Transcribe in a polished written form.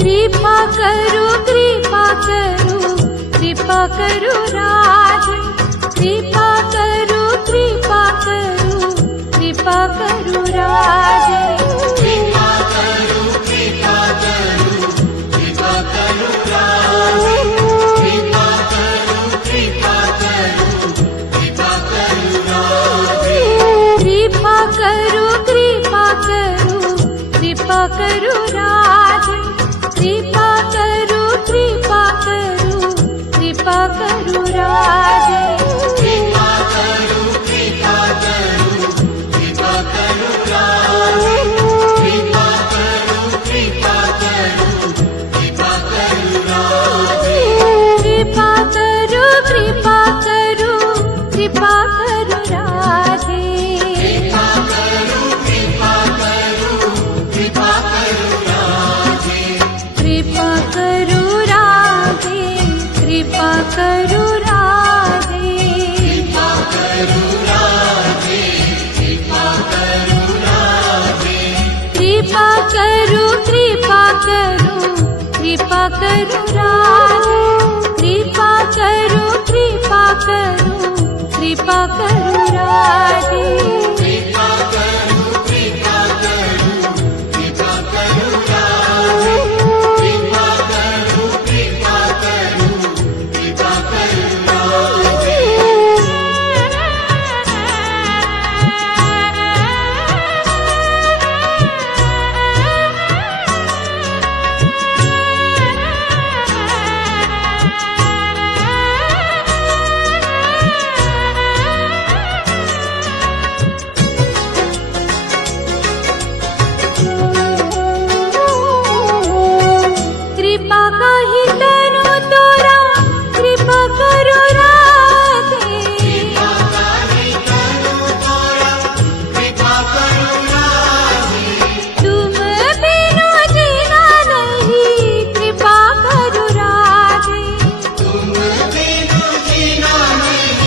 कृपा करो कृपा करो कृपा करो राधे। कृपा करो कृपा करो कृपा करो राधे। कृपा करो कृपा करो कृपा करो राधे। कृपा करो कृपा करो कृपा करो राधे। कृपा करो कृपा करो कृपा करो राधे। कृपा करो कृपा करो कृपा करो राधे। कृपा करो कृपा करो कृपा करो राधे। कृपा करो कृपा करो कृपा करो राधे। कृपा करो कृपा करो कृपा करो राधे। कृपा करो कृपा करो कृपा करो राधे। कृपा करो राधे। कृपा करो राधे। कृपा करो राधे। कृपा करो राधे। कृपा करो कृपा करो कृपा करो राधे।